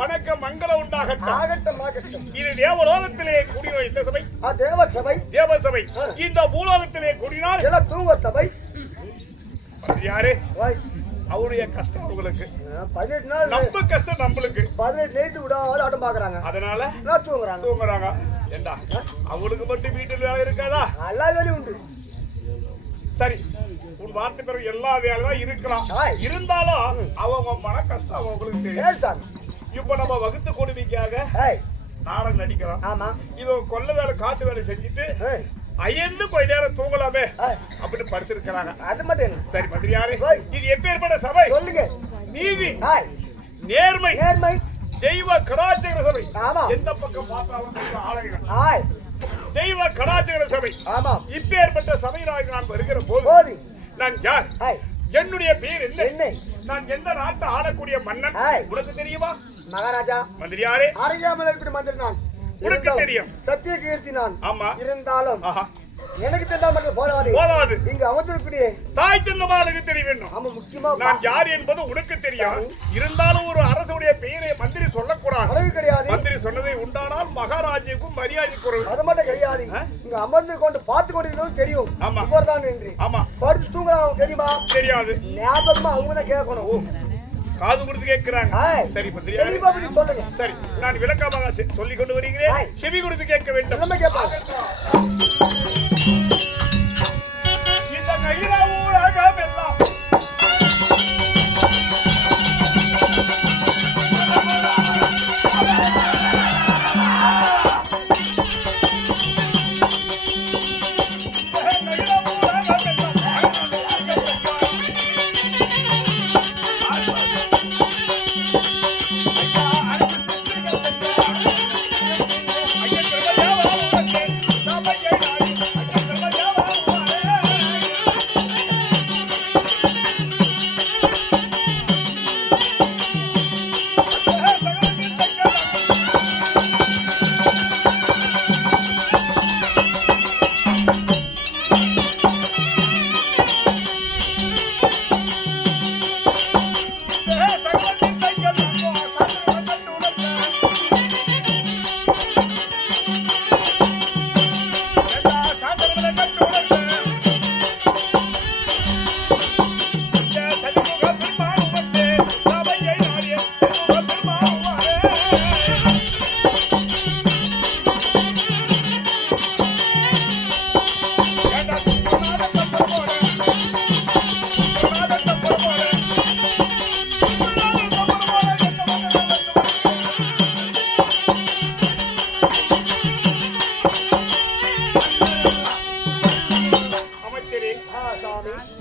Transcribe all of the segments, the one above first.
வணக்கம் மங்களம் உண்டாகட்டும். இது தேவலோகத்திலே கூடின இந்த சபை தேவசபை. இந்த பூலோகத்திலே கூடினால் தூங்க சபை. யாரு அவருடைய கஷ்டம் உங்களுக்கு 18 நாள், நம்ம கஷ்டம் நம்மளுக்கு 18 நைட்டு விடாத ஆட்டம் பாக்குறாங்க. அதனால தூங்குறாங்க. ஏண்டா அவங்களுக்கு மட்டும் வீட்டில் வேலை இருக்காதா? எல்லா வேலையும் உண்டு. சரி, உன் வார்த்தை பிறகு எல்லா வேலையும் இருக்கலாம். இருந்தாலும் அவங்க மன கஷ்டம் அவங்களுக்கு தெரியும். இப்ப நம்ம வகுத்து கொடுமைக்காக நாடகம் நடிக்கிறோம். இவங்க கொல்ல வேலை காட்டு வேலை செஞ்சுட்டு அயர்ந்து கொஞ்ச நேரம் தூங்கலாமே அப்படின்னு படுத்திருக்கிறாங்க. அது மட்டும் சரி மந்திரியாரே, இது எப்பேற்பட்ட சபை சொல்லுங்க? நீதி, நேர்மை, தெய்வ கடாச்சார சபை. எந்த பக்கம் பார்த்தாலும் ஆலயம் தெய்வ கடாச்சார சபை. இப்பேற்பட்ட சபையினாக நான் வருகிற போது நான் யார், என்னுடைய பேர் என்ன, நான் எந்த நாட்டை ஆளக்கூடிய மன்னன் உனக்கு தெரியுமா? மகாராஜா மந்திரியாரே, அறியாமல் இருக்கிற மந்திரி நான். உனக்கு தெரியும். சத்திய கீர்த்தி நான். ஆமா. இருந்தாலும் எனக்கு தெரிந்தால் மட்டும் போதாது. இங்க அமர்ந்திருக்கூடிய தாய் தந்தமானுக்கு தெரிய வேண்டும். ஆமா, முக்கியமா நான் யார் என்பது உனக்கு தெரியும். இருந்தாலும் ஒரு அரசுடைய பெயரை மந்திரி சொல்லக்கூடாது. கிடையாது. மந்திரி சொன்னதை உண்டானால் மகாராஜுக்கும் மரியாதை குறைவு. அது மட்டும் கிடையாது. இங்க அமர்ந்து கொண்டு பார்த்து கொண்டிருக்கணும் தெரியும். ஆமா, இவர்தான் என்று. ஆமா, படுத்து தூங்குறாங்க தெரியுமா? தெரியாது. ஞாபகமா அவங்க தான் கேட்கணும். காது கொடுத்து கேட்கிறாங்க. சரி மந்திரியாரே, சொல்லுங்க. சரி, நான் விளக்கமாக சொல்லிக் கொண்டு வருகிறேன். செவி கொடுத்து கேட்க வேண்டும். இந்த கையில ஊழகம் எல்லாம்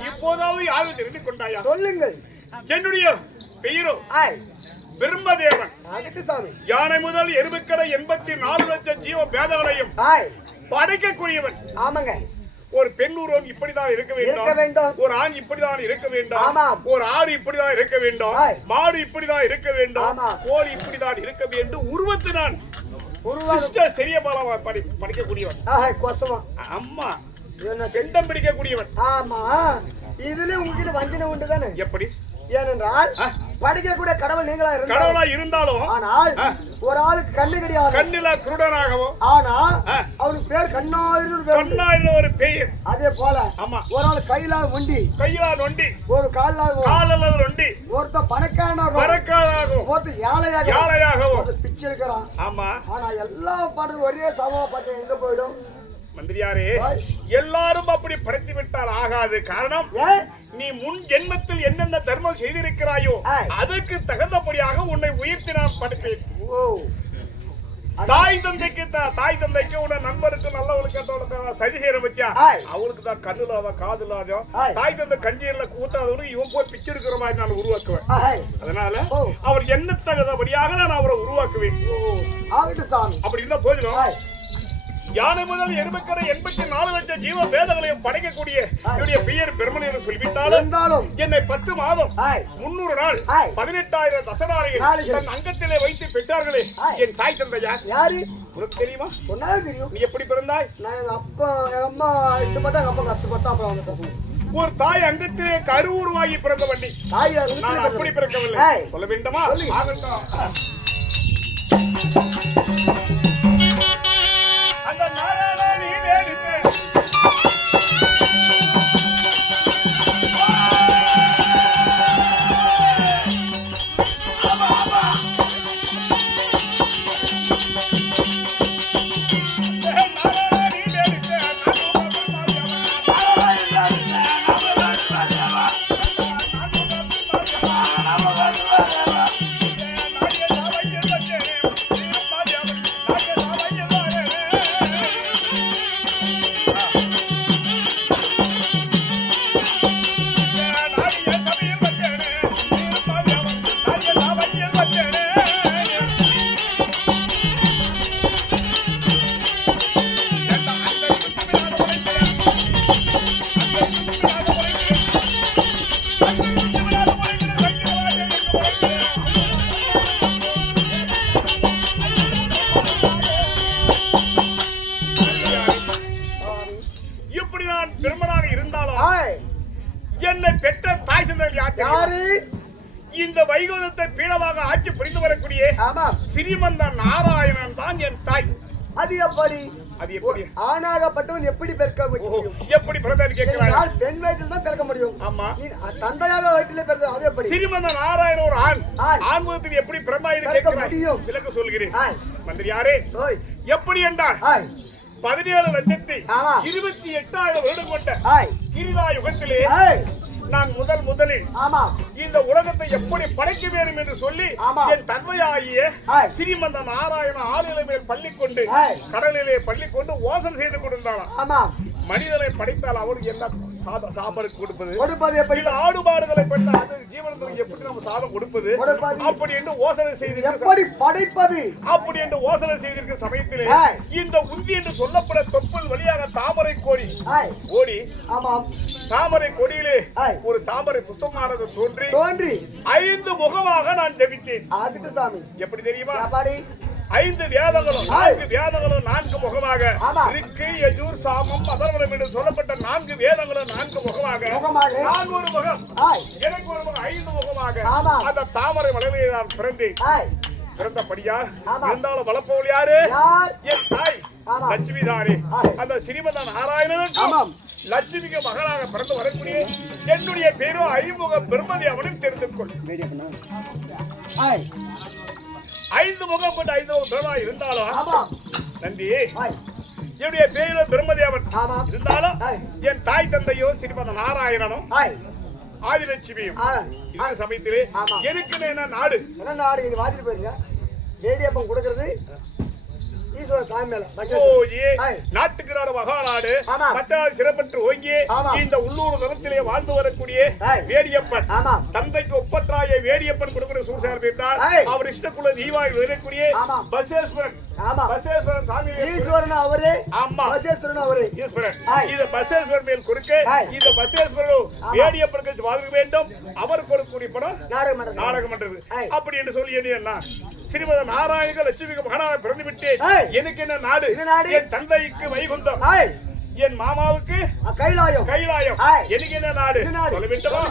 இப்போதாவது யாரும் தெரிந்து கொண்டாயா? சொல்லுங்கள். என்னுடைய பெயரோ பிரம்மதேவன். யானை முதல் எருமைக்கடை 84 லட்சம் ஜீவ பேதங்களையும் படைக்கக்கூடியவன். ஆமாங்க. ஒரு பெண் உருவம் இப்படிதான் இருக்க வேண்டும், ஒரு ஆண் இப்படிதான் இருக்க வேண்டும், ஒரு ஆடு இப்படிதான் இருக்க வேண்டும், மாடு இப்படிதான் இருக்க வேண்டும், கோழி இப்படிதான் இருக்க வேண்டும். உருவத்தினான் சிறிய பாலமா படிக்கக்கூடியவன். அம்மா செண்டம் பிடிக்கக்கூடியவன். ஆமா, இதுல உங்ககிட்ட வஞ்சனை உண்டு தானே? எப்படி? ஏனென்றால் படிக்கக்கூடிய கடவுள் கடவுளா இருந்தாலும் ஆனால் ஒரு ஆளுக்கு கண்ணு கிடையாது, கண்ணில குருடனாகவும், ஆனா அவருக்கு பேர் கண்ணாயிரம் ஒரு பெயர். அதே போல ஆமா, ஒரு ஆள் கையில நொண்டி, ஒரு காலில் நொண்டி, ஒருத்தன் பணக்காரனாகும், ஒருத்தன் ஏழையாகவும், ஒருத்தன் பிச்சை எடுக்கிறான். ஆமா, ஆனா எல்லா பாட்டு ஒரே சமமா பச்சை எங்க போயிடும்? மந்திரியாரே, எல்லாரும் அப்படி படைத்து விட்டால் ஆகாது. காரணம், நீ முன் ஜென்மத்தில் என்னென்ன தர்மம் செய்திருக்கிறாயோ அதற்கு தகுந்தபடியாக உன்னை உயர்த்தி நான் படைப்பேன். தாய் தந்தைக்கு உன்னை நண்பருக்கு நல்லவளுக்கு சரி செய்யற பத்தியா, அவளுக்கு தான் கண்ணு இல்லாத காது இல்லாத தாய் தந்தை கஞ்சியில கூத்தாதவனுக்கு இவன் போய் பிச்சு எடுக்கிற மாதிரி நான் உருவாக்குவேன். அதனால அவர் என்ன தகுந்தபடியாக நான் அவரை உருவாக்குவேன். அப்படி இருந்தா போதிலும் யானை முதல் எருமைக்கடை 84 லட்சம் ஜீவ பேதங்களையும் படைக்கக்கூடிய என்னுடைய பெயர் பெருமன் என்று சொல்லிவிட்டாலும் என்னை 10 மாதம் 300 நாள் 18,000 தசனாரையை தன் அங்கத்திலே வைத்து பெற்றார்களே என் தாய் தந்தையா யாரு உனக்கு தெரியுமா? தெரியும். நீ எப்படி பிறந்தாய்? அம்மா இஷ்டப்பட்டா அப்பா கஷ்டப்பட்டா அப்புறம் ஒரு தாய் அங்கத்திலே கரு உருவாகி பிறந்த வண்டி. நான் அப்படி பிறக்கவில்லை. சொல்ல வேண்டுமா? அந்த நாராயணி வேடிக்கை என்னை பெற்ற தாய் தந்தைகள் யாரு? இந்த வைகுந்தத்தை பீடமாக ஆட்சி புரிந்து வரக்கூடிய ஸ்ரீமந்த நாராயணன் தான் என் தாய். அது எப்படி? ஆணாகப்பட்டவன் எப்படி பிறக்க முடியும்? எப்படி பிறந்தான்னு கேட்கிறாய்? பெண் வயிற்றில் தான் பிறக்க முடியும். ஆமா, தந்தையாக வயிற்றிலே பிறந்த அது எப்படி? ஸ்ரீமந்த நாராயணன் ஒரு ஆண் முகத்தில் எப்படி பிறந்தாயின்னு கேட்கிறாய்? விளக்க சொல்கிறேன் மந்திரியாரே. எப்படி என்றால் 17,28,000 வருடம் கொண்ட கிரிதா யுகத்திலே நான் முதலில் இந்த உலகத்தை எப்படி படைக்க வேண்டும் என்று சொல்லி என் தன்மையாகிய ஸ்ரீமந்த நாராயண ஆளிலை மேல் பள்ளி கொண்டு கடலிலே பள்ளி கொண்டு ஓசனை செய்து கொண்டிருந்தாலும் மனிதனை படைத்தால் அவருக்கு என்ன சாப்பாடு கொடுப்பது எப்படி? ஆடு மாடுகளை பெற்ற அது ஜீவனத்துக்கு எப்படி நம்ம சாதம் கொடுப்பது அப்படி என்று ஓசனை செய்து எப்படி படைப்பது அப்படி என்று ஓசனை செய்திருக்க சமயத்திலே இந்த உந்தி என்று சொல்லப்பட தொப்புள் வழியாக தாமரை கோடி ஓடி தாமரை கொடியிலே ஒரு தாமரை புத்தகமானது தோன்றி 5 முகமாக நான் ஜெபித்தேன். எப்படி தெரியுமா? 5 வேதங்களும் 4 வேதங்களும் 4 முகமாக ரிக்கு யஜூர் சாமம் அதர்வனம் என்று சொல்லப்பட்ட 4 வேதங்களும் 4 முகமாக நான் ஒரு முகம் எனக்கு ஒரு முகம் 5 முகமாக அந்த தாமரை மலையிலே நான் பிறந்தேன். பிறந்தபடியார் இருந்தாலும் வளர்ப்பவள் யாரு? என் தாய் லட்சுமி தானே. அந்த ஸ்ரீமத நாராயணனுக்கும் லட்சுமிக்கு மகளாக பிறந்து வரக்கூடிய என்னுடைய பேரோ ஐமுக பிரம்மதி அவனும் தெரிந்து கொள். 5 முகம் கொண்ட 5 முகம் பிரம்மா இருந்தாலும் நந்தி என்னுடைய பேரோ பிரம்மதேவன் இருந்தாலும் என் தாய் தந்தையோ ஸ்ரீமத நாராயணனும் ஆதிலட்சுமியும் இந்த சமயத்திலே எனக்கு என்ன நாடு இது வாதிட்டு போயிருங்க வேடியப்பம் கொடுக்கறது நாட்டுக்கு மகாநாடு சிறப்பற்று ஓங்கி இந்த உள்ளூர் தளத்திலே வாழ்ந்து வரக்கூடிய வேடியப்பன் தந்தைக்கு ஒப்பற்றாய வேடியப்பன் கொடுக்கிற சூழ்நிலை இருந்தால் அவர் இஷ்டக்குள்ள தீவாயில் இருக்கக்கூடிய பசேஸ்வரன் சாமி ஈஸ்வரன் அவரே. ஆமா பசேஸ்வரன் அவரே ஈஸ்வரன். இந்த பசேஸ்வரன் மேல் கொடுக்க இந்த பசேஸ்வரன் வேடியப்பனுக்கு வாழ்க வேண்டும். அவர் கொடுக்கக்கூடிய படம் நாடகம் பண்றது அப்படி என்று சொல்லி என்ன ஸ்ரீமத நாராயண லட்சுமிக்கு மகனாக பிறந்து விட்டேன். எனக்கு என்ன நாடு? என் தந்தைக்கு வைகுந்தம், என் மாமாவுக்கு கைலாயம். எனக்கு என்ன நாடு சொல்ல வேண்டுமா?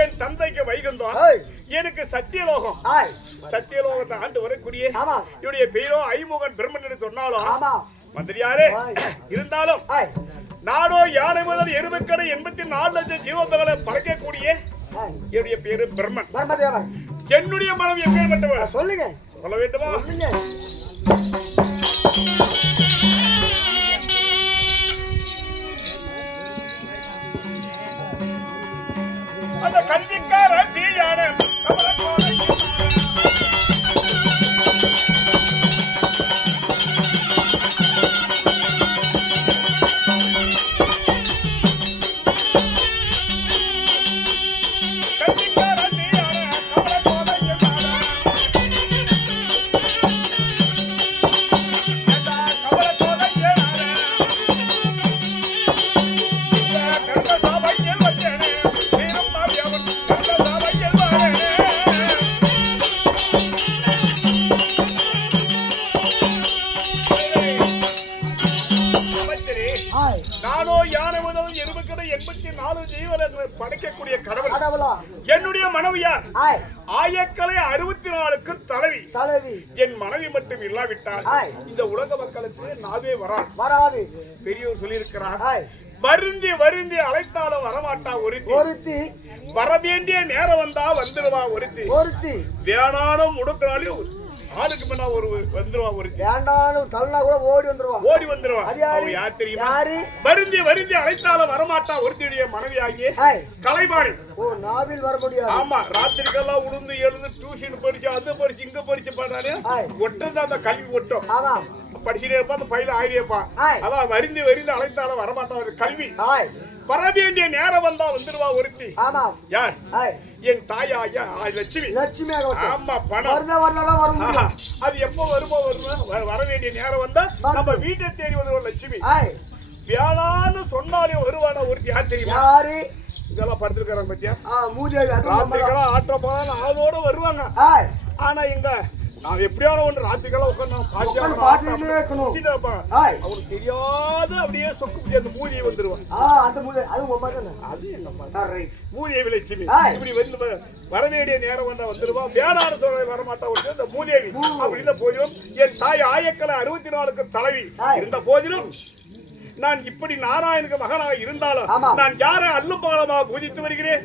என் தந்தைக்கு வைகுந்தம், எனக்கு சத்தியலோகம். சத்தியலோகத்தை ஆண்டு வரக்கூடிய என்னுடைய பேரோ ஐமுகன் பிரம்மன் என்று சொன்னாலும் மந்திரியாரே இருந்தாலும் நாடோ யானை முதல் எருமைக்கடை 84 லட்சம் ஜீவங்களை படைக்கக்கூடிய என்னுடைய பேரு பிரம்மன். என்னுடைய மனம் எப்பேற்பட்டவர் சொல்லுங்க, சொல்ல வேண்டுமா? அந்த கல்விக்கார சீயான நானோ யானை முதல் எருமைக்கடை 84 ஜீவனை படைக்கக்கூடிய கடவுள். என்னுடைய மனைவியார் ஆயக்கலை 64க்கு தலைவி. என் மனைவி மட்டும் இல்லாவிட்டால் இந்த உலக மக்களுக்கு நாவே வராது. பெரியோர் சொல்லியிருக்கிறார், வருந்தி வருந்தி அழைத்தாலும் வரமாட்டா ஒருத்தி, வர வேண்டிய நேரம் வந்தா வந்துடுவா ஒருத்தி, வேணாலும் முடுக்கினாலும் ஆளுக்கு முன்னா ஒரு வந்துருவா ஒருத்தி, வேண்டாலும் தள்ளனா கூட ஓடி வந்துருவா. யார் தெரியுமா? வருந்தி வருந்தி அழைத்தாலும் வரமாட்டா ஒருத்தியுடைய மனைவியாகிய கலைவாணி. நாவில் வர முடியாது. ஆமா, ராத்திரிக்கெல்லாம் உளுந்து எழுந்து டியூஷன் படிச்சு அது படிச்சு இங்க படிச்சு பண்ணாரு ஒட்டம் அந்த கல்வி ஒட்டம் படிச்சுட்டே இருப்பா, அந்த பையில ஆயிடுப்பா. அதான் வருந்தி வருந்தி அழைத்தாலும் வரமாட்டா கல்வி. வர வேண்டிய நேரம் வந்தா வந்துடுவா ஒருத்தி. யார்? என் தாயா லட்சுமி. ஆமா, பணம் அது எப்போ வருமோ வர வேண்டிய நேரம் வந்தா நம்ம வீட்டை தேடி வந்துடுவோம் லட்சுமி. வேளான்னு சொன்னாலே வருவானா ஒருத்தி. யார் தெரியுமா? இதெல்லாம் படுத்திருக்காங்க பத்தியா? ராத்திரிக்கெல்லாம் ஆட்ட போனா அதோட வருவாங்க. ஆனா எங்க நான் எப்படியான ஒன்று ராத்திரிக்கெல்லாம் உட்காந்து பாத்துட்டே இருக்கணும். அவருக்கு தெரியாத அப்படியே சொக்கு அந்த மூலியை வந்துருவான். அந்த மூலிகை அது உமா தானே? அது எங்க அம்மா. மூலிகை விளைச்சி இப்படி வந்து வரவேண்டிய நேரம் வந்தா வந்துருவான். வேளாண் சொல்ல வரமாட்டா வந்து அந்த மூலிகை அப்படி இருந்த போதிலும் என் தாய் ஆயக்கலை 64க்கு தலைவி இருந்த போதிலும் நான் இப்படி நாராயணுக்கு மகனாக இருந்தாலும் நான் யாரை அல்லும் பகலமாக பூஜித்து வருகிறேன்.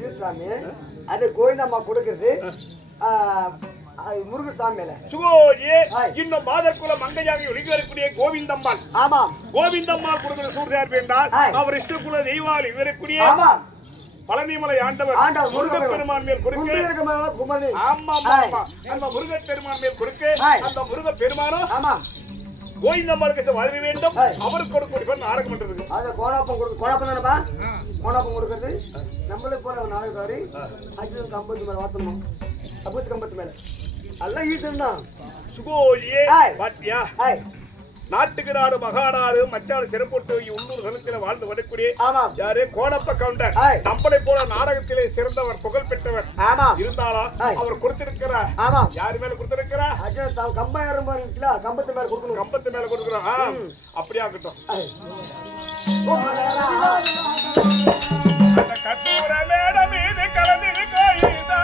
அது கோவிந்தம்மா கொடுக்கிறது முருகர் சாமி மேல சுகோஜியே இன்னும் மாதற்குள்ள மங்கையாக ஒளிவரக்கூடிய கோவிந்தம்மாள். ஆமாம், கோவிந்தம்மாள் கொடுக்கிற சூழ்நிலை என்றால் அவர் இஷ்டக்குள்ள தெய்வால் இவரக்கூடிய பழனிமலை ஆண்டவர் முருகப் பெருமான் மேல் கொடுக்க. ஆமா அந்த முருகப் பெருமான் மேல் கொடுக்க. அந்த முருகப் பெருமானும் கோவிந்தம்மாளுக்கு வர வேண்டும். அவருக்கு கொடுக்க நாடகம் பண்றது அது கோணாப்பம் தானப்பா. கோணாப்பம் கொடுக்கறது நம்மளே போல நாடகக்காரி அஜித் கம்பத்து மேல வாத்தணும். அபூஸ் கம்பத்து மேல எல்லாம் ஈசன் தான். சுகோஜியே பாத்தியா நாட்டுக்கு நாடு மகாநாடு மச்சாடு சிறப்போட்டு உள்ளூர் தளத்தில வாழ்ந்து வரக்கூடிய யாரு கோணப்ப கவுண்டர். நம்மளை போல நாடகத்திலே சிறந்தவர் புகழ் பெற்றவர் இருந்தாலும் அவர் கொடுத்திருக்கிறார். யாரு மேல கொடுத்திருக்கிறார்? கம்பத்து மேல கொடுக்கணும். கம்பத்து மேல கொடுக்கிறோம். அப்படியே ஆகட்டும். கற்பூர மேடம் மீது கலந்திருக்கோ ஈசா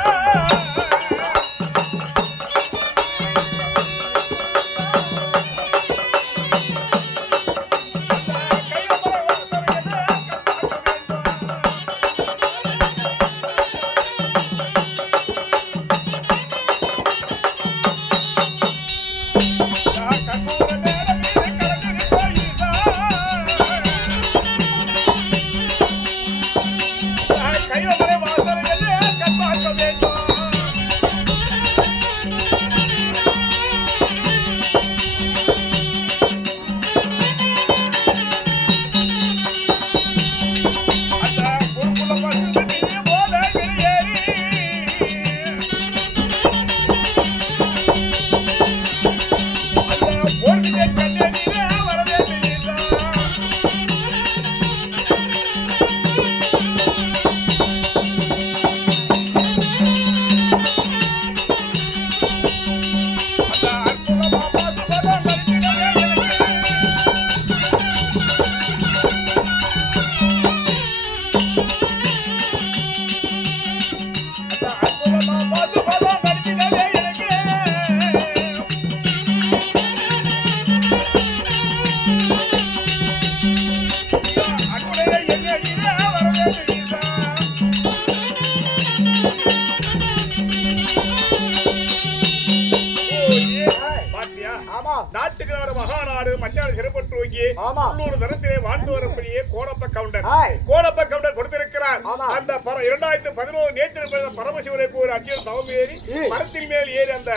நாட்டுக்கு நாடு மகாநாடு மச்சாடு சிறப்பட்டு நோக்கி உள்ளூர் தரத்திலே வாழ்ந்து வரக்கூடிய கோணப்ப கவுண்டர். கோணப்ப கவுண்டர் கொடுத்திருக்கிறார். அந்த 2011 நேற்று பரமசிவனை ஒரு அடியில் தவம் ஏறி மரத்தின் மேல் ஏறி அந்த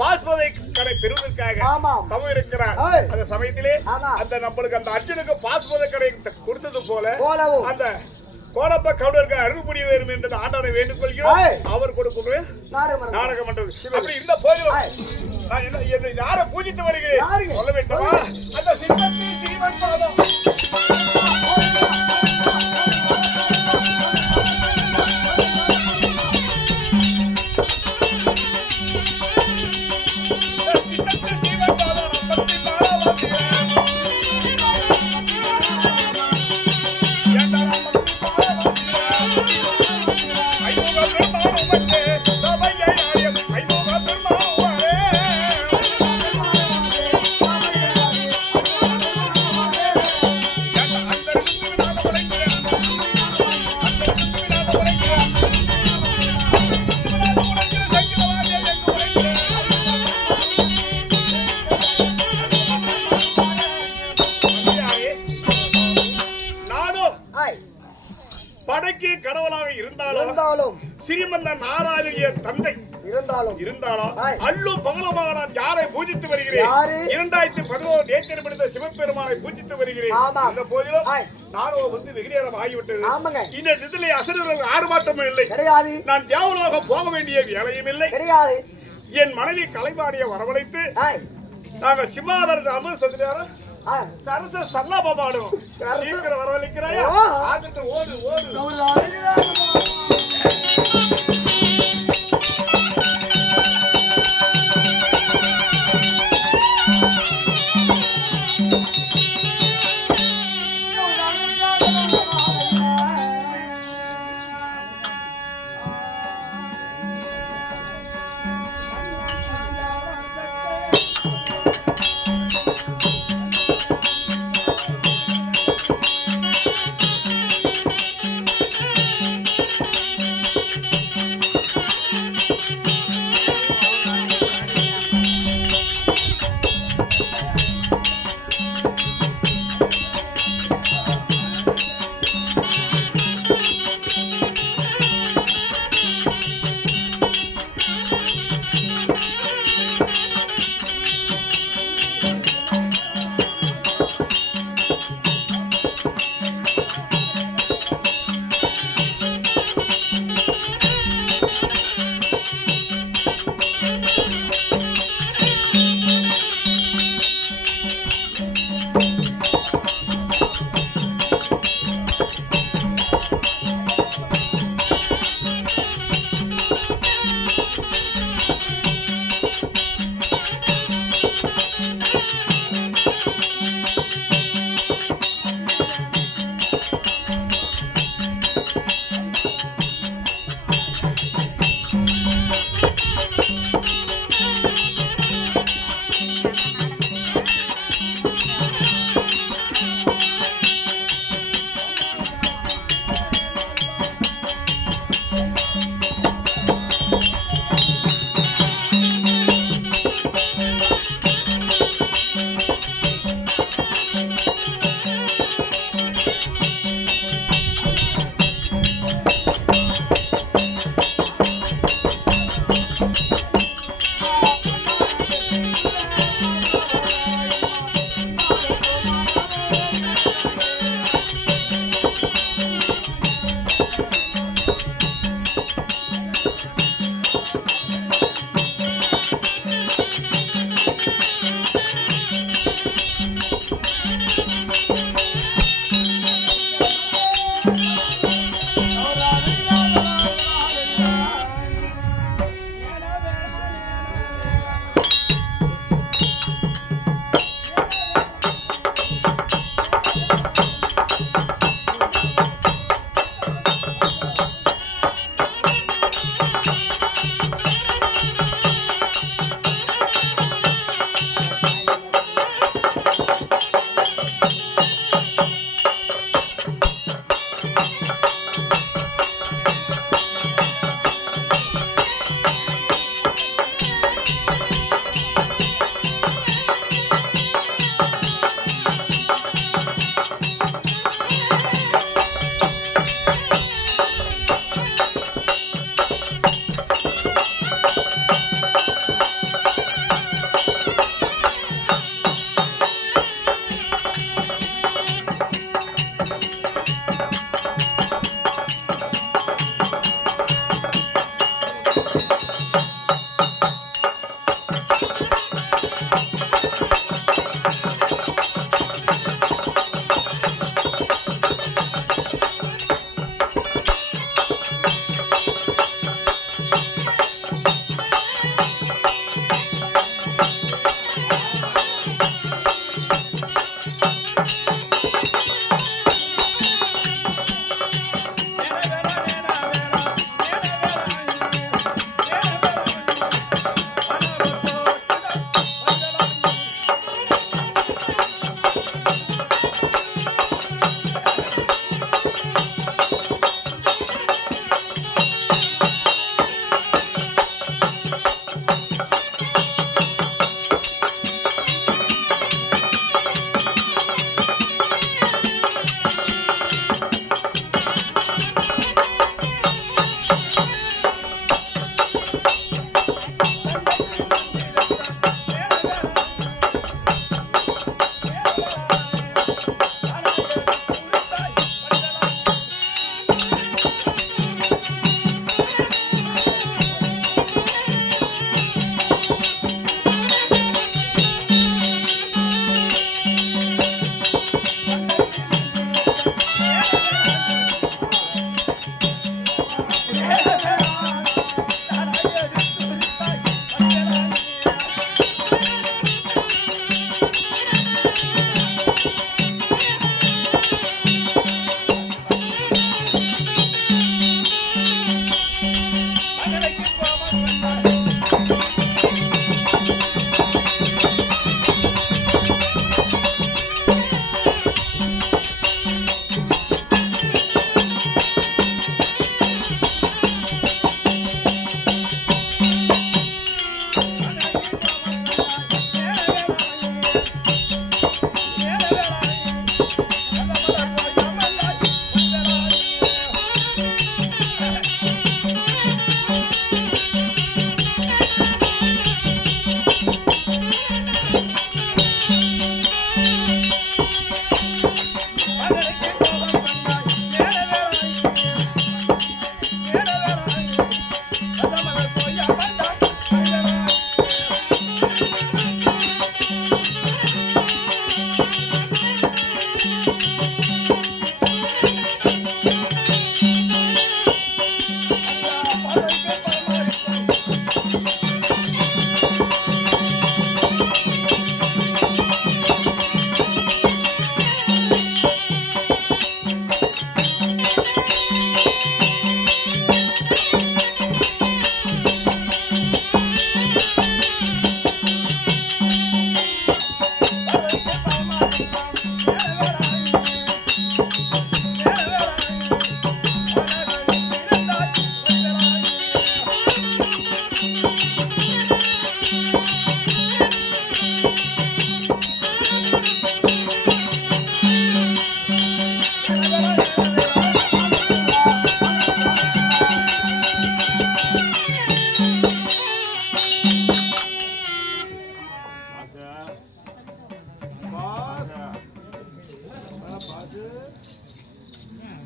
பாஸ்பதை கடை பெறுவதற்காக தவம் இருக்கிறார். அந்த சமயத்திலே அந்த நம்மளுக்கு அந்த அர்ஜுனுக்கு பாஸ்பதை கடை கொடுத்தது போல அந்த கோணப்ப கவுண்டருக்கு அருள் புரிய வேண்டும் என்று ஆண்டவனை வேண்டிக் கொள்கிறோம். அவர் கொடுக்கும் நாடகம் பண்றது அப்படி இந்த போதிலும் யாரை பூஜித்து வருகிறேன் சொல்ல வேண்டுமா? அந்த சித்தத்தில் சீவன் பாதம் படைக்கு கடவுளாக இருந்தாலும் ஸ்ரீமந்த நாராயணிய தந்தை இருந்தாலும் அல்லும் பகலமாக நான் யாரை பூஜித்து வருகிறேன்? 2011 நேற்று பிடித்த சிவபெருமானை பூஜித்து வருகிறேன். அந்த போதிலும் நானும் வந்து வெகு நேரம் ஆகிவிட்டது. இந்த இதிலே அசுரர்கள் ஆர்மாற்றமும் இல்லை. நான் தேவலோகம் போக வேண்டிய வேலையும் இல்லை. என் மனைவி கலைவாணியை வரவழைத்து நாங்கள் சிவாதரத்தை அமர் சதுராரம் சரச சல்லா பாபாடுவோம். சீக்கிரம் வரவழைக்கிறாயா? ஆகிட்டு ஓடு ஓடு.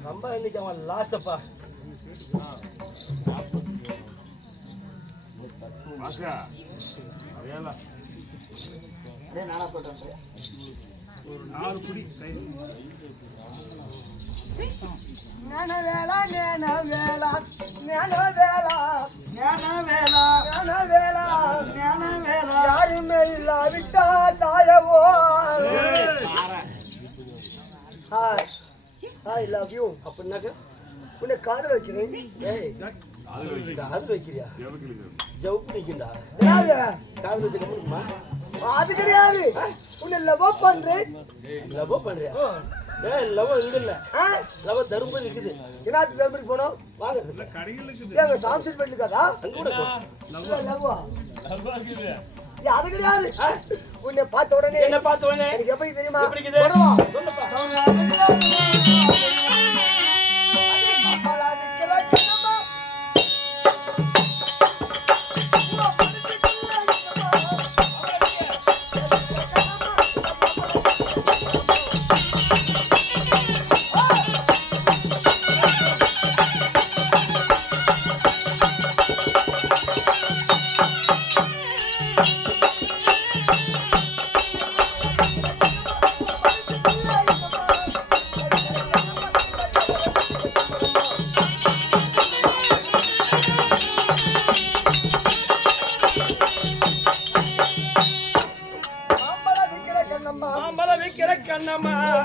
ரொம்ப இன்னைக்கு அவன் லாஸ்டப்பா வாசா வேலை நானா சொல்றேன் ஒரு 4 புடி கையில் ஞான வேளா ஞான வேளா ஞான வேளா ஞான வேளா ஞான வேளா ஞான வேளா யாருமே இல்லாவிட்டா தாயவோ ஐ லவ் யூ அப்படின்னாக்க உன்னை காதல் வைக்கிறேன் ஏய் காதல் வைக்கிறியா ஜவுப்பு நிற்கின்றா காதல் வச்சு கம்மிக்குமா அது கிடையாது உன்னை லவ் பண்றேன் லவ் பண்றியா ஏய் லவ் இங்க இல்ல லவ் தருமபுரி இருக்குது என்னது தருமபுரி போனோம் வாங்க கடையில் இருக்குது ஏங்க சாம்சன் பெட்ல இருக்கா அங்க கூட போ லவ் இருக்குது அது கிடையாது உன்னை பார்த்த உடனே என்ன பார்த்த உடனே எனக்கு எப்படி தெரியுமா எப்படி இருக்குது வரவா சொல்லுப்பா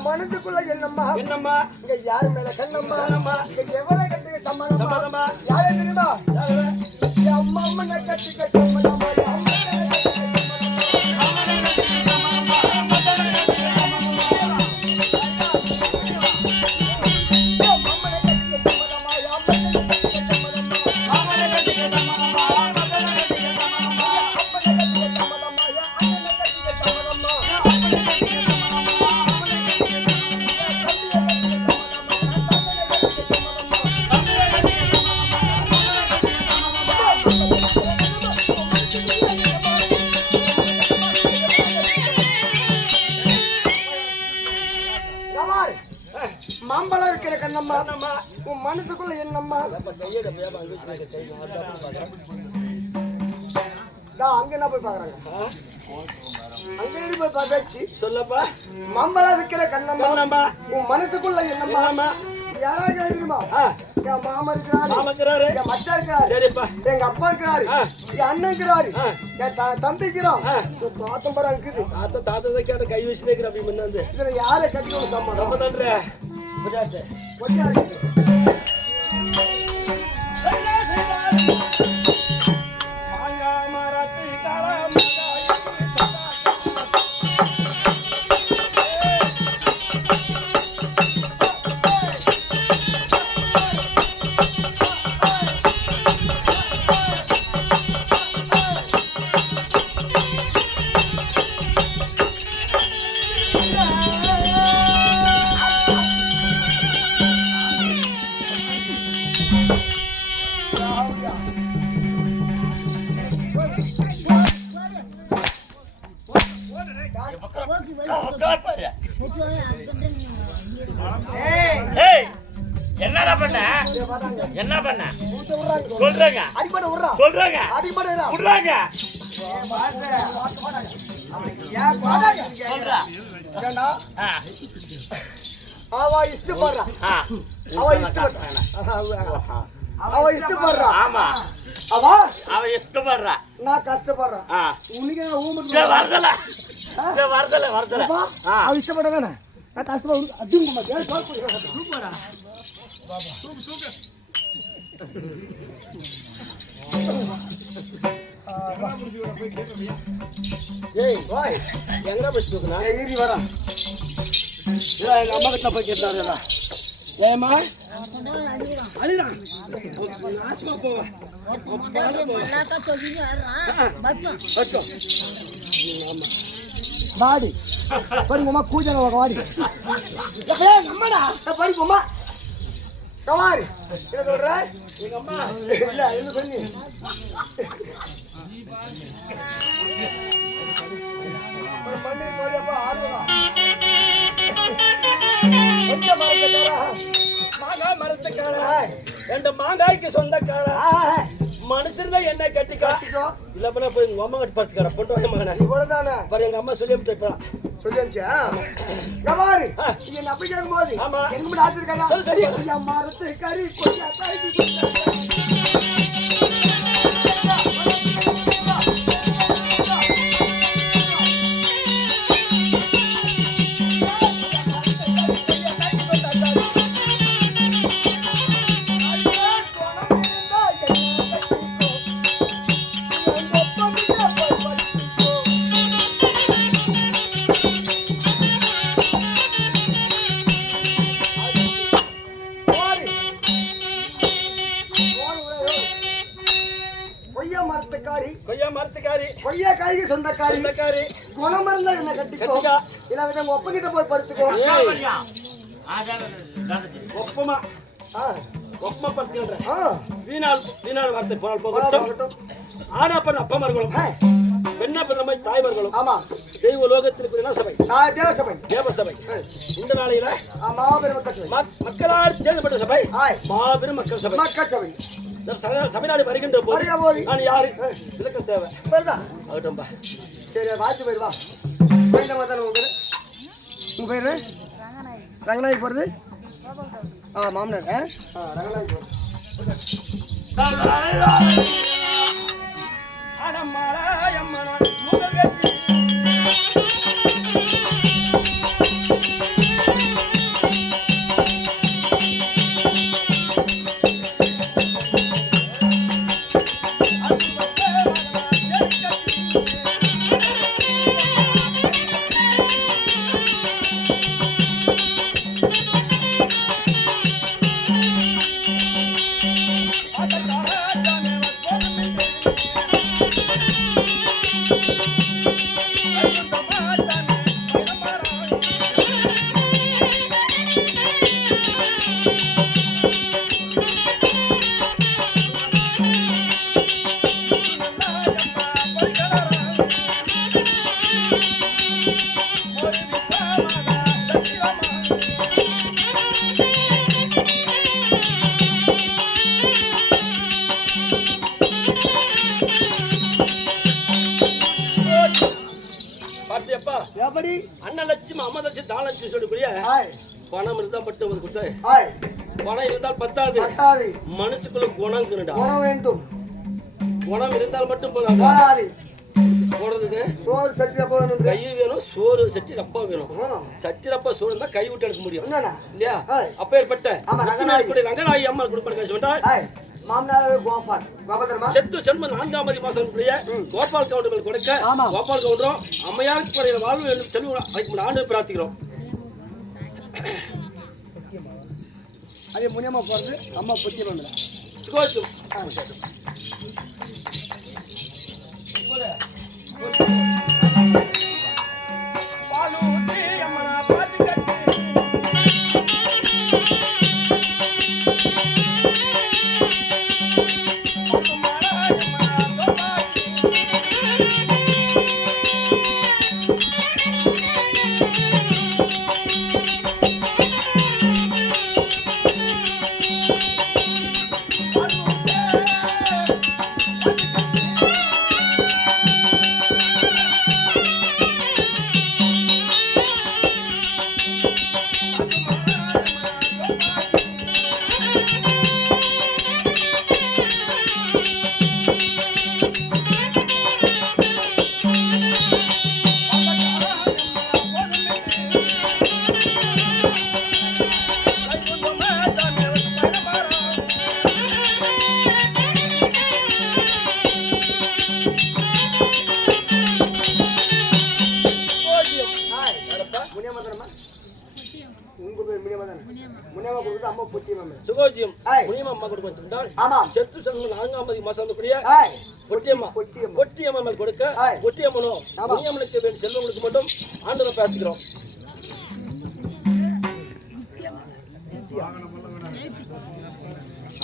மனசுக்குள்ள என்னம்மா என்னம்மா இங்க யாரு மேல கண்ணம்மா இங்க எவரை கட்டிக்க சம்மதமா யாரே தெரியுமா அம்மா அம்மனை கட்டிக்க சம்மதமா மாம்பழம் இருக்கிற கண்ணம்மா உன் மனசுக்குள்ள என்னம்மா அங்க என்ன போய் பாக்குறாங்க அங்க போய் பார்த்தாச்சு சொல்லப்பா மாம்பழம் விற்கிற கண்ணம்மா உன் மனசுக்குள்ள என்னம்மா யாராவது தெரியுமா என் மாமா இருக்கிறாரு என் மச்சா இருக்கிறாரு எங்க அப்பா இருக்கிறாரு என் அண்ணன் இருக்கிறாரு என் தம்பி இருக்கிறான் தாத்தம் படம் இருக்குது தாத்தா கேட்ட கை வச்சு இருக்கிற அப்படி முன்னாந்து இதுல யாரை கட்டிக்கணும் சம்மதம் தன்ற என்னடா பண்ண என்ன பண்ண சொல்றாங்க சொல்றாங்க விடுறாங்க அவ இஷ்டப்படுறா அவ இஷ்டப்படுறா ஆமா அவ இஷ்டப்படுறா நான் கஷ்டப்படுறேன் உனக்கு வரதல வரதல அவ இஷ்டப்படுறதானே நான் கஷ்டப்படுறேன் ஏய் வாய் எங்க போய் தூக்குனா ஏறி வரா எங்க அம்மா கிட்ட போய் கேட்டாருடா ஏமா அடிடா நாஸ்மா போவா வாடி படிங்கம்மா கூஜன வாடி அம்மாடா படிப்போம்மா கவாரி என்ன சொல்ற எங்க அம்மா இல்ல என்ன பண்ணி பண்ணி தோடியப்பா ஆடுவா மாங்காய் மரத்துக்காரா ரெண்டு மாங்காய்க்கு சொந்தக்காரா மனுஷன் தான் என்ன கட்டிக்கோ கட்டிக்கோ. இல்ல பண்ண போய் உங்க அம்மா கட்டி படுத்துக்கடா பொண்ணு மகனை இவ்வளவுதானே பாரு எங்க அம்மா சொல்லி அனுப்பிட்டா சொல்லி அனுப்பிச்சா எவ்வாறு நீங்க நம்பி கேட்கும் போது ஆமா. எங்க மட்டும் ஆச்சிருக்காங்க சொல்லு, சொல்லு. கொய்யா மரத்து கறி கொய்யா காய்ச்சி கொய்யா மரத்துக்காரி கொய்யா மரத்துக்காரி கொய்யா காய்க்கு சொந்தக்காரி சொந்தக்காரி குணம் இருந்தா என்ன கட்டிக்கோ கட்டிக்கோ. இல்ல விட உங்க ஒப்பங்கிட்ட போய் படுத்துக்கோ ஒப்பமா ஆ, ஒப்பமா படுத்துக்கின்ற ஆ, வீணால் வார்த்தை போனால் போகட்டும் போகட்டும். ஆனா பண்ண அப்பமார்களும் ஆ, பெண்ணா பண்ண மாதிரி தாய்மார்களும் ஆமா தெய்வ லோகத்திற்கு என்ன சபை தேவசபை தேவ சபை இந்த நாளையில ஆமா பெருமக்கள் சபை மக்களால் தேர்ந்தப்பட்ட சபை ஆய் மாபெரும் மக்கள் சபை மக்கள் சபை நம் சபைநாடு வருகின்ற வருகிற போது போது. நான் யாரு விளக்கம் தேவை வருதா ஆகட்டும்பா சரி வாத்து போயிரு வா போயிட்டு வந்தானே உங்க பேரு ரங்கநாயகி போறது ஆ மாமனார் ரங்கநாயகி போறது முதல் வெற்றி பார்த்தியப்பா எப்படி அண்ணன் லட்சம் அம்மா லட்சம் தான் லட்சம் சொல்லக்கூடிய ஆய் பணம் இருந்தா மட்டும் ஒரு கொடுத்த ஆய் பணம் இருந்தால் பத்தாது பத்தாது மனசுக்குள்ள குணம் இருக்குடா போன வேண்டும் குணம் இருந்தால் மட்டும் போதாது போராது போடுறதுக்கு சோறு சட்டி அப்போ வேணும் கை வேணும் சோறு சட்டி ரப்பா வேணும் ஆ. சட்டி ரப்பா சோறு இருந்தா கை விட்டு எடுக்க முடியும் என்னண்ணா இல்லையா ஆய். அப்பேற்பட்ட ஆமா, ரங்கநாயகி அம்மா கொடுப்பாங்க சொன்னால் ஆய் மாமனார் கோபால் கோபால் செத்து சென்ம 4ஆம் மாசம் கோபால் கவுண்டர்கள் கொடுக்க ஆமா. கோபால் கவுண்டரும் அம்மையாருக்கு படையில வாழ்வு வேண்டும் செல்வம் அதுக்கு ஆண்டு பிரார்த்திக்கிறோம் அதே முனியம்மா போறது அம்மா பொத்தியம் வந்து சுகோஷம் பாலூட்டி அம்மனா பாத்தி கட்டி சுகோஜியம் முனியம்மா அம்மா கொடுக்க ஆமா செத்து செல்வம் 4ஆம் மாசம் கூடிய ஆய் பொட்டியம்மா பொட்டியம்மா. பொட்டியம்மா மேல் கொடுக்க ஆய். பொட்டியம்மனும் ஆமா. முனியம்மனுக்கு வேண்டிய செல்வங்களுக்கு மட்டும் ஆண்டவரை பிரார்த்திக்கிறோம்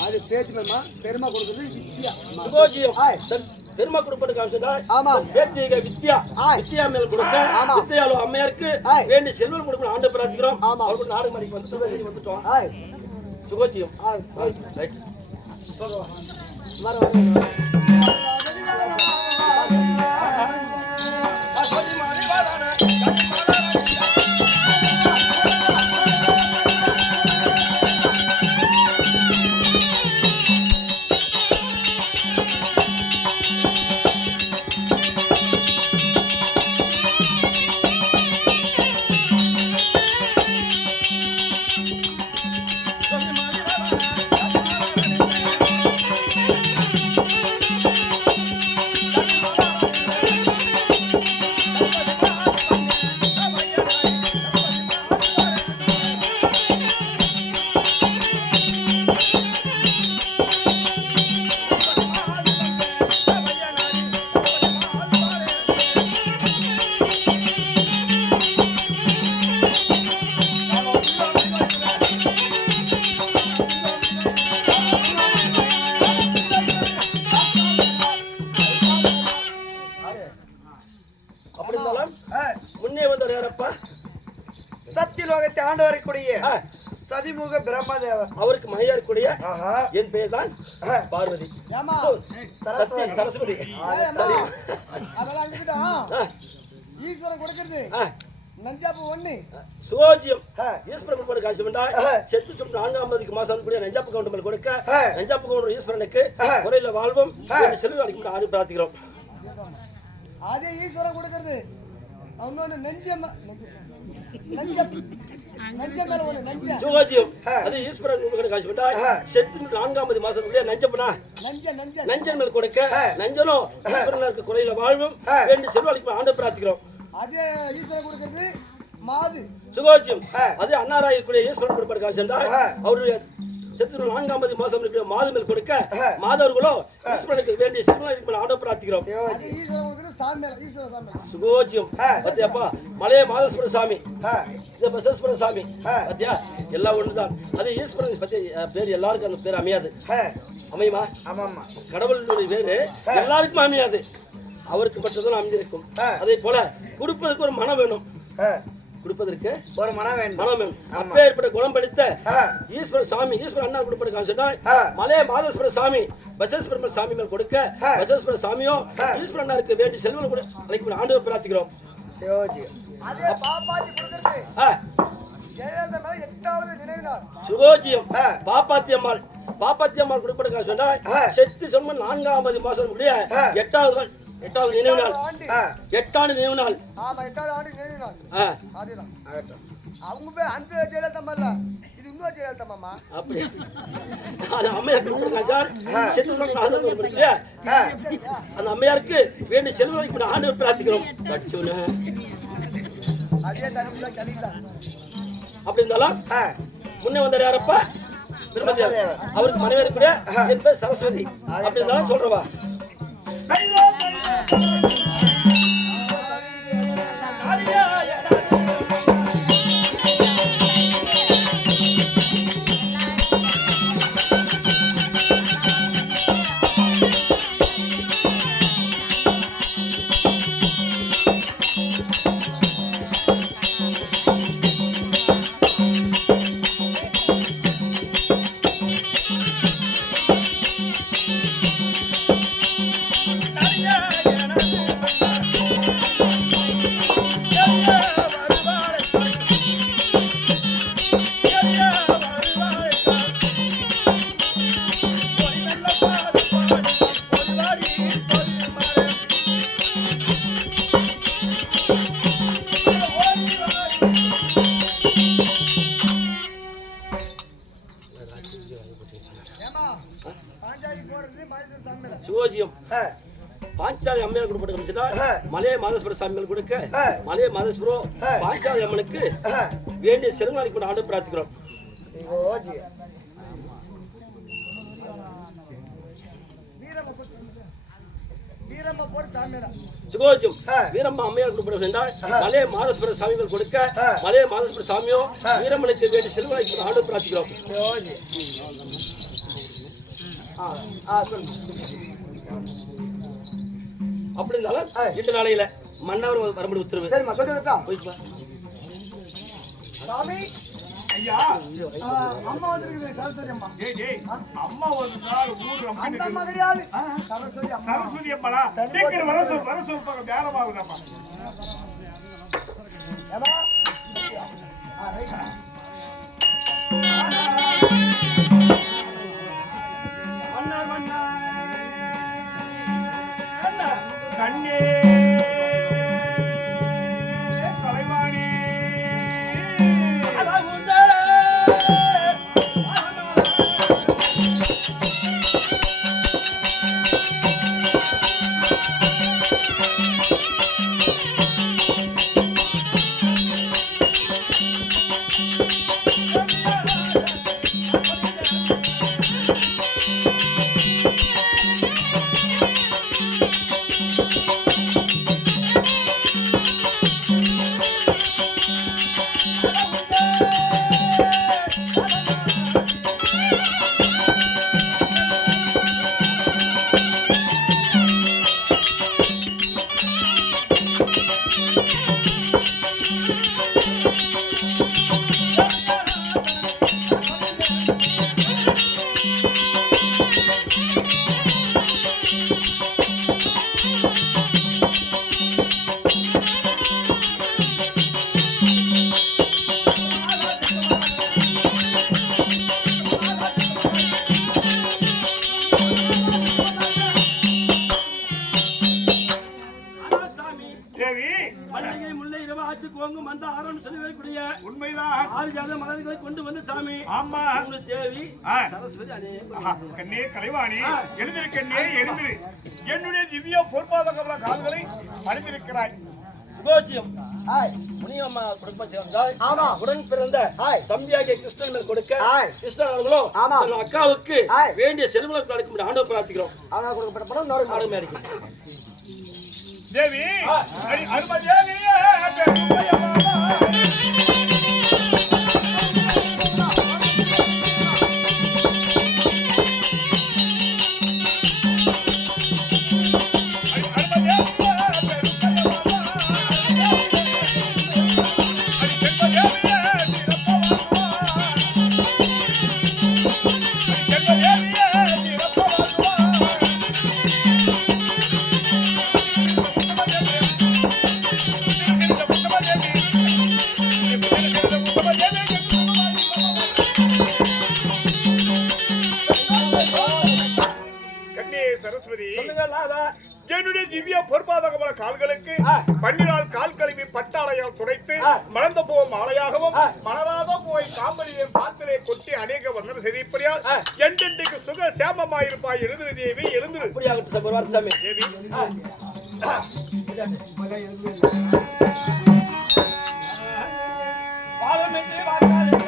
அது பேத்திமா பெருமா கொடுக்குறது வித்யா சுகோஜியம் ஆய். பெருமா கொடுப்பது காமிச்சதால் ஆமா. பேத்திக வித்யா ஆய். வித்யா மேல் கொடுக்க ஆமா. வித்யாலோ அம்மையாருக்கு ஆய். வேண்டிய செல்வம் கொடுக்கணும் ஆண்டு பிரார்த்திக்கிறோம் ஆமா. அவருக்கு நாடு மணிக்கு வந்து சுகோஜியம் வந்துட்டோம் ஆய் சுகோஜியம் ஆய் ரைட் அப்படி இருந்தாலும் முன்னே வந்த யாரப்பா? சத்தியலோகத்தை ஆண்டு வரக்கூடிய சதிமுக பிரம்மதேவர். அவருக்கு மனைவியா இருக்கக்கூடிய ஆஹா. என் பேர் தான் பார்வதி. சரஸ்வதி. ஈஸ்வரன் கொடுக்கிறது நஞ்சாப்பு ஒண்ணு சுகோஜியம் ஈஸ்வரன் கொடுப்பது காட்சி வேண்டாம். செத்து சும் 4ஆம் மாசம் கூட நஞ்சாப்பு கவுண்டர் கொடுக்க நஞ்சாப்பு கவுண்டர் ஈஸ்வரனுக்கு குறையில வாழ்வும் செல்வம் அளிக்கும் ஆறு பிரார்த்திக்கிறோம். அதே ஈஸ்வரன் கொடுக்கிறது அவனோட சுகோஜியம் அது ஈஸ்வரன் கொடுக்கிற காட்சி வேண்டாம். செத்து 4ஆம் மாசம் கூட நஞ்சப்பனா நஞ்சன் மேல் கொடுக்க நஞ்சனும் ஈஸ்வரனுக்கு குறையில வாழ்வும் செல்வம் அளிக்கும் ஆண்டு பிரார்த்திக்கிறோம். அதே ஈஸ்வரன் கொடுக்கிறது மாது சுகோஜியம் அது அன்னாராயக்கூடிய ஈஸ்வரன் கொடுப்பார் காட்சி என்றால் அவருடைய செத்து 4ஆம் மாசம் இருக்கிற மாது மேல் கொடுக்க மாதவர்களோ ஈஸ்வரனுக்கு வேண்டிய செல்வம் ஆண்டு பிரார்த்திக்கிறோம். சுகோஜியம் சத்தியப்பா மலைய மாதேஸ்வர சாமி பசேஸ்வர சாமி பத்தியா எல்லாம் ஒண்ணுதான். அது ஈஸ்வரன் பத்தி பேர் எல்லாருக்கும் அந்த பேர் அமையாது. அமையுமா? ஆமாமா. கடவுளுடைய பேரு எல்லாருக்கும் அமையாது. அவருக்கு மட்டும்தான் அமைஞ்சிருக்கும். அதே போல கொடுப்பதற்கு ஒரு மனம் வேணும். கொடுப்பதற்கு ஒரு மனம் வேணும். அப்பேற்பட்ட குணம் படித்த ஈஸ்வர சாமி ஈஸ்வர அண்ணா கொடுப்பது காமிச்சா மலைய மாதேஸ்வர சாமி பசேஸ்வர சாமி மேல் கொடுக்க பசேஸ்வர சாமியோ ஈஸ்வர அண்ணாருக்கு வேண்டி செல்வம் கூட அழைக்கும் ஆண்டு பிரார்த்திக்கிறோம். சுகோஜியம் பாப்பாத்தி அம்மாள் கொடுப்பது காமிச்சா செத்து சொன்ன 4ஆம் மாசம் முடிய 8வது நினைவு நாள் 8ஆண்டு நினைவு நாள். ஆமா 8வது ஆண்டு நினைவு நாள். அதேதான். அவங்க பேர் அந்த ஜெயலலிதா இல்ல. இது இன்னொரு ஜெயலலிதா மாமா. அப்படி. அது அம்மையார் கொடுத்தாங்க. செத்து சொன்ன அந்த அம்மையாருக்கு வேண்டிய செல்வம் இப்ப ஆண்டு பிரார்த்திக்கிறோம். கட்சுன. அதே தனியா கலிதா. அப்படி இருந்தாலும் முன்னே வந்தார் யாரப்பா? பிரம்மதேவர். அவருக்கு மனைவி கூட என் பேர் சரஸ்வதி. அப்படி இருந்தாலும் சொல்றவா சுகோஜியம் பாஞ்சாலி அம்மையார் கொடுப்பது மலைய மாதேஸ்வர சாமிகள் கொடுக்க மலைய மாதேஸ்வரம் பாஞ்சாலி அம்மனுக்கு வேண்டிய செல்வநாளைக்கு கூட ஆண்டு பிரார்த்திக்கிறோம். சுகோஜியம் வீரம்மா அம்மையார் கொடுப்பது என்றால் மலைய மாதேஸ்வர சாமிகள் கொடுக்க மலைய மாதேஸ்வர சாமியோ வீரம்மனுக்கு வேண்டிய செல்வநாளைக்கு கூட ஆண்டு பிரார்த்திக்கிறோம். அப்படி இருந்தாலும் 8 நாளையில மன்னவர் வரும்படி உத்தரவு. சரிம்மா சொல்லிருக்கா போயிட்டு சாமி ஐயா அம்மா வந்திருக்குது சரஸ்வதி அம்மா. டேய் அம்மா வந்தால் ஊர் அந்த அப்படி அம்மா கிடையாது சரஸ்வதி அம்மா. சரஸ்வதி அம்மாடா சீக்கிரம் வர சொல்லுங்க நேரமாகுதாப்பா ஏம்மா? ரைட். மன்னர் மன்னர் கண்ணே கலைவாணி அழகுந்தே மல்லிகை முல்லை இரவு ஆச்சு கோங்கு மந்த ஆரோன்னு சொல்லி வைக்கூடிய உண்மைதான் ஆறுஜாத மலர்களை கொண்டு வந்து சாமி ஆமா மூணு தேவி ஆ. சரஸ்வதி அநேக கண்ணே கலைவாணி எழுந்திரு கண்ணே எழுந்திரு என்னுடைய திவ்ய பொற்பாதகமல கால்களை அணிந்திருக்கிறாய் சுகோச்சியம் ஹாய். முனியம்மா குடும்ப சேர்ந்தால் ஆமா. உடன் பிறந்த ஹாய். தம்பியாகிய கிருஷ்ணன் மேல் கொடுக்க ஹாய். கிருஷ்ணன் அவர்களும் ஆமா. தன் அக்காவுக்கு ஹாய். வேண்டிய செல்வங்களுக்கு அளிக்கும் ஆண்டவர் பிரார்த்திக்கிறோம் அவனா கொடுக்கப்பட்ட படம் நோடு ஆடு மேடிக்கு தேவி அருமை தேவியே பெருமையா கண்ணே சரஸ்வதி சொல்லுங்க நாதா. என்னுடைய திவ்ய பொற்பாதகமல கால்களுக்கு பன்னிரால் கால் கழுவி பட்டாடையால் துடைத்து மலர்ந்த பூ மாலையாகவும் மலராத பூவை காம்பலியை பாத்திரை கொட்டி அநேக வந்தன செய்திப்படியால் என்றென்றைக்கு சுக சேமமாயிருப்பாய் எழுந்திரு தேவி எழுந்திரு அப்படியாகட்டும் சார், ஒரு வார்த்தை சாமி. தேவி பாலமின்றி வாக்காளர்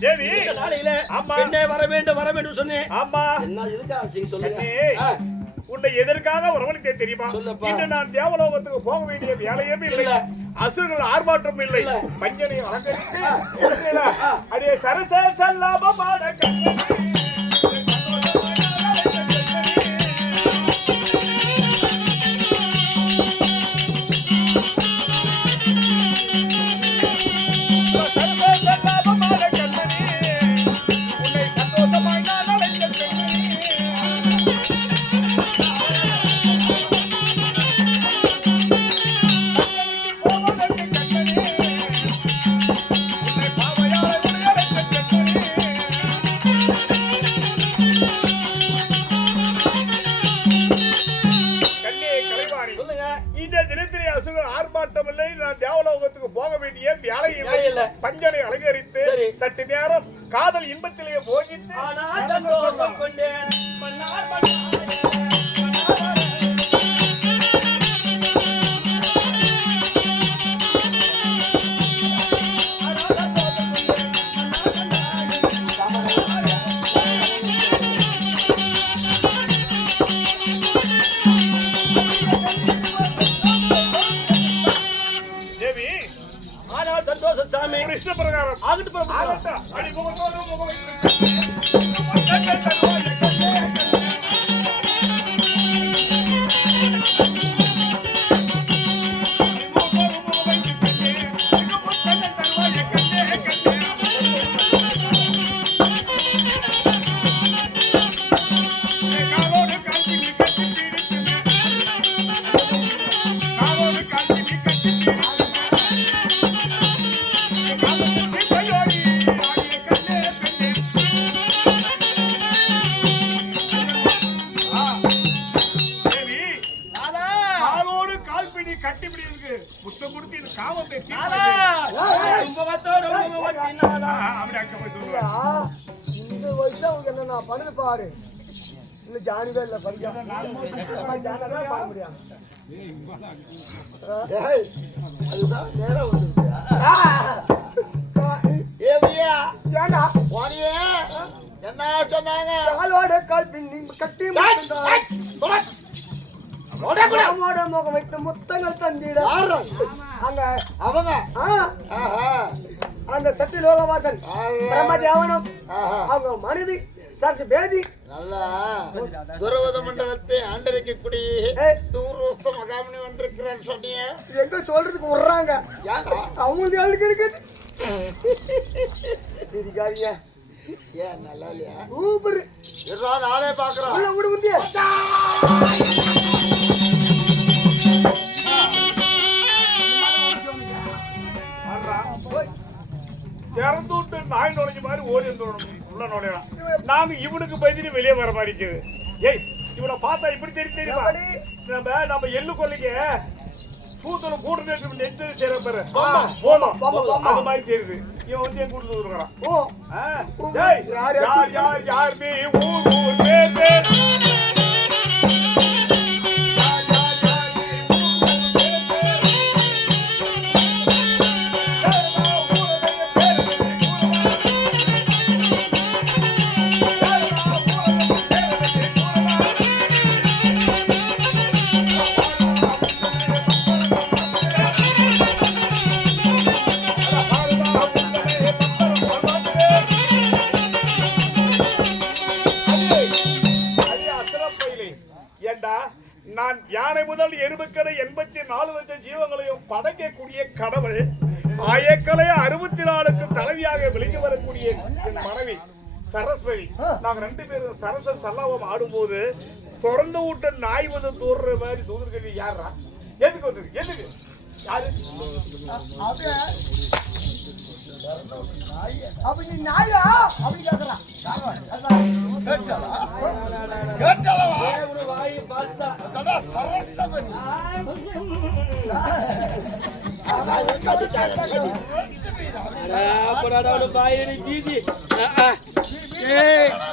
தேவி இந்த நாளையில ஆமா. பெண்ணே வர வேண்டும் வர வேண்டும் சொன்னேன். ஆமா என்ன எதுக்கு ஆசை சொல்லுங்க. கண்ணே, உன்னை எதற்காக வரவழைத்தே தெரியுமா? சொல்லப்பா. இன்று நான் தேவலோகத்துக்கு போக வேண்டிய வேலையே இல்லை. இல்ல. அசுரர்கள் ஆர்ப்பாட்டம் இல்லை. இல்ல. மஞ்சனை அலங்கரித்து அடியே சரச சல்லாபமான கண்ணனே. பஞ்சனை அலங்கரித்து சற்று நேரம் காதல் இன்பத்திலேயே போகிட்டு சந்தோஷ சாமி இஷ்ட பிரகாரம் ஆகட்டு பாப்பா அடி முகத்தோடு முகம் கட்டிப்பிடி இருக்கு புத்தம் கொடுத்து இது காமத்தை அப்படி அக்க போய் சொல்லுவேன். இந்த வயசுல அவங்க என்ன நான் பண்ணுது பாரு இன்னும் ஜானிவே இல்லை படிக்க ஜானதான் பண்ண முடியாது அதுதான் நேரம் வந்து ஏண்டா என்ன சொன்னாங்க காலோட கால் பின்னி கட்டி முகம் வைத்து முத்தங்கள் தந்திட அங்க அவங்க அந்த சத்தி லோகவாசன் பிரம்மதேவனும் அவங்க மனைவி சரசு பேதி நல்லா துரவத மண்டலத்தை ஆண்டரிக்கக்கூடிய தூர்வச மகாமணி வந்திருக்கிறான்னு சொன்னீங்க எங்க சொல்றதுக்கு விடுறாங்க அவங்களுக்கு ஆளுக்கு இருக்குது சரிக்காதியா ஏன் நல்லா இல்லையா சூப்பர் நானே பாக்குறேன் விடு முந்திய திறந்து விட்டு நாய் நுழைஞ்ச மாதிரி ஓடி உள்ள நுழையலாம். நாங்க இவனுக்கு பயந்துட்டு வெளியே வர மாதிரி இருக்குது. ஏய் இவனை பார்த்தா இப்படி தெரியுமா? நம்ம எள்ளு கொல்லைக்கு பூத்துல கூட்டு நெட்டு செய்யற பேரு போனோம் அது மாதிரி தெரியுது. இவன் வந்து என் கூட்டு இருக்கிறான். யார் யார் யார் நீ ஊர் ஊர் பேர் நான் யானை முதல் எருமைக்கடை 84 லட்சம் ஜீவங்களையும் படைக்கக்கூடிய கடவுள் ஆயக்கலை 64க்கு தலைவியாக விளங்கி வரக்கூடிய மனைவி சரஸ்வதி. நாங்க 2 பேரும் சரச சல்லாவம் ஆடும்போது திறந்து விட்டு நாய் வந்து தூர்ற மாதிரி தூதுருக்கு. யாரா எதுக்கு வந்து எதுக்கு யாரு அப்ப நீ நாயா அப்படி கேக்குறான்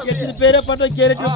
எத்தனை பேரை பண்ற கேரக்டர்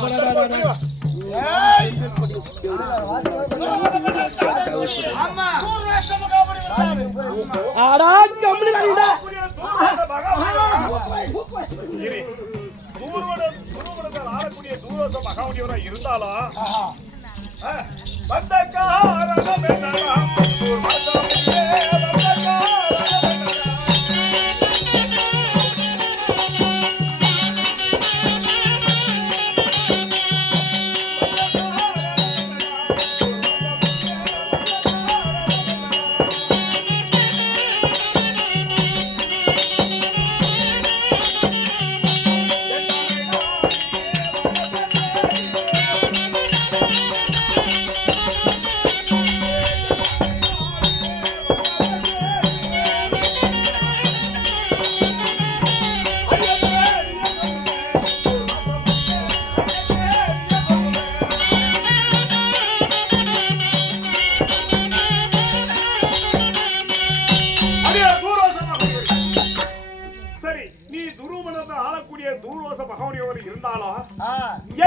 ஆடக்கூடிய தூரோச மகாமுனிவரா இருந்தாலும்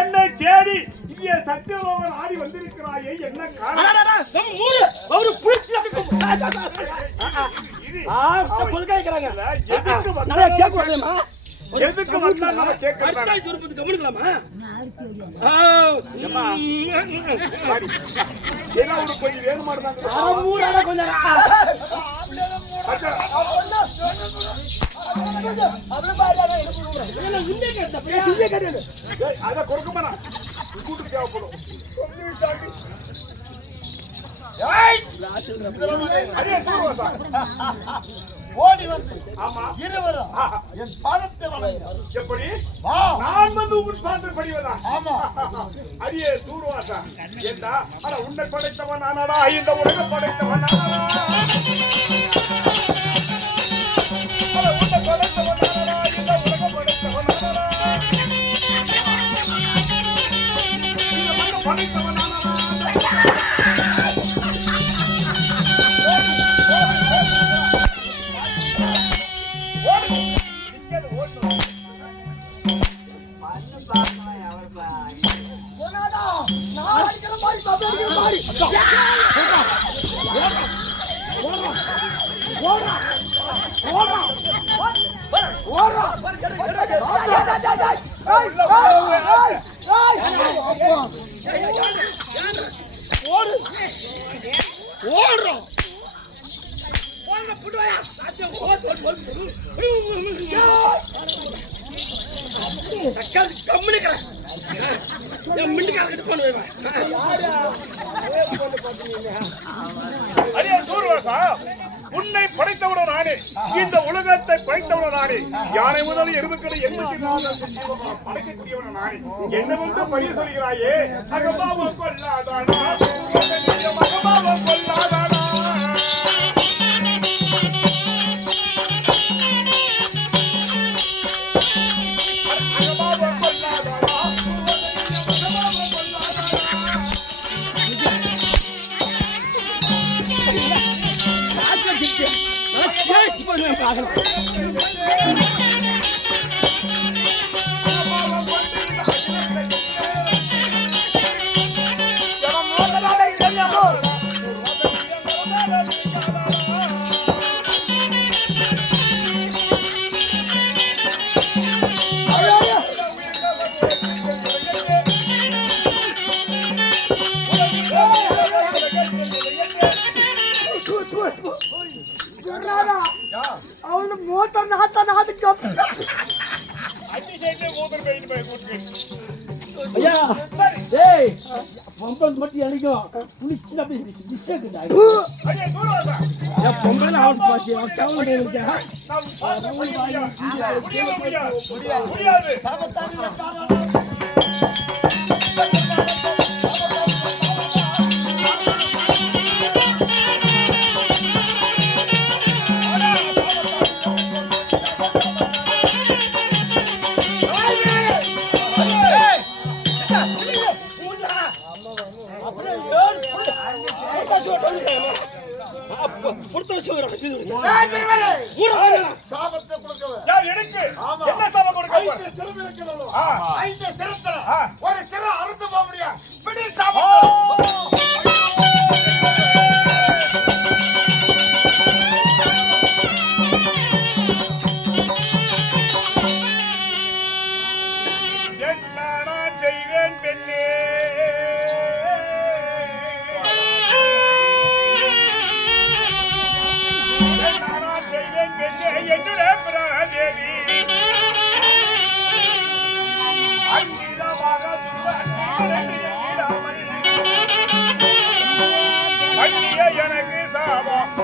என்னை தேடி இங்கே சத்தியலோகன் ஆடி வந்திருக்கிறாயே என்ன எதுக்கு வந்தா நம்ம கேட்கலாம் கொஞ்சம் வேணுமா இருந்தாங்க அத கொடுக்குமா கூட்டு தேவைப்படும் அதே தூர்வாசா ஓடி வந்து ஆமா இருவரும் என் பாதத்தை வணங்கினார். எப்படி வா. நான் வந்து உன் பாதத்தில் பணிவதா ஆமா. அடியே தூர்வாசா என்ன அட உன்னை படைத்தவன் நானடா இந்த உலகம் படைத்தவன் நானடா அட உன்னை படைத்தவன் நானடா இந்த உலகம் படைத்தவன் நானடா இந்த உலகம் படைத்தவன் நானடா அடியே தூர்வாசா உன்னை படைத்தவனும் நானே இந்த உலகத்தை படைத்தவனும் நானே யானை முதல் எறும்புக்களை படைக்கக்கூடியவனும் நானே என்ன வந்து பழிய சொல்கிறாயே அகபாவம் கொல்லாதானா அகபாவம் கொல்லாதானா அகபாவம் கொல்லாதானா அவனு மூத்த நாத்துக்கு அடி சைடுல ஓபன் பெயின் போய் கூட்டு ஐயா டேய் பொம்பல் மட்டும் அடிக்கும் புளிச்சு அப்படியே டிஷக்குடா அடே தூர்வாசா ஏ பொம்பல் ஆவுட் பாத்தி அவன் கேவல இருக்கா நான் பாத்த முடியாது சாபத்தை கொடுக்கல. யார் எனக்கு என்ன சாபம் கொடுக்க ஐந்து சிரம் இருக்கிறது. ஐந்து சிரத்துல ஒரு சிரம் அறுத்து போக முடியாது. பிடி என்ன நான் செய்வேன் பெண்ணே என்னுடைய பிராதேவி அங்கிதமாக அந்நிய எனக்கு சாபம்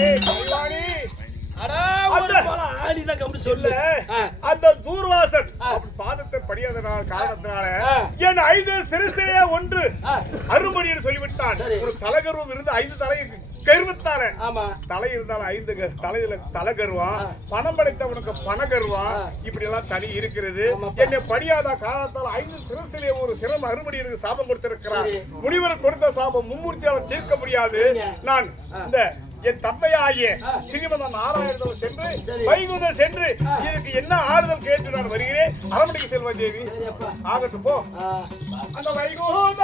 ஏய் கல்யாணி அடா ஒரு போல ஆடிதான் கம்பி சொல்லு அந்த தூர்வாசன் பாதத்தை படியாத காரணத்தினால என் 5 சிறுசிலையே ஒன்று அருமணின்னு சொல்லிவிட்டான். ஒரு தலைகர்வம் இருந்து 5 தலை கருவத்தான தலை இருந்தாலும் 5 தலையில தலை கருவம், பணம் படைத்தவனுக்கு பண கருவம், இப்படி எல்லாம் தனி இருக்கிறது. என்னை படியாத காரணத்தால் 5 சிறுசிலே ஒரு சிரம் அருமணியனுக்கு சாபம் கொடுத்திருக்கிறார். முனிவர் கொடுத்த சாபம் மும்மூர்த்தியால் தீர்க்க முடியாது. நான் இந்த என் தந்தையாகிய ஸ்ரீமத நாராயணத்தில் சென்று வைகுந்தம் சென்று இதுக்கு என்ன ஆறுதல் கேட்டு நான் வருகிறேன். அரண்மனைக்கு செல்வா தேவி. ஆகட்டும் போ. அந்த வைகுந்த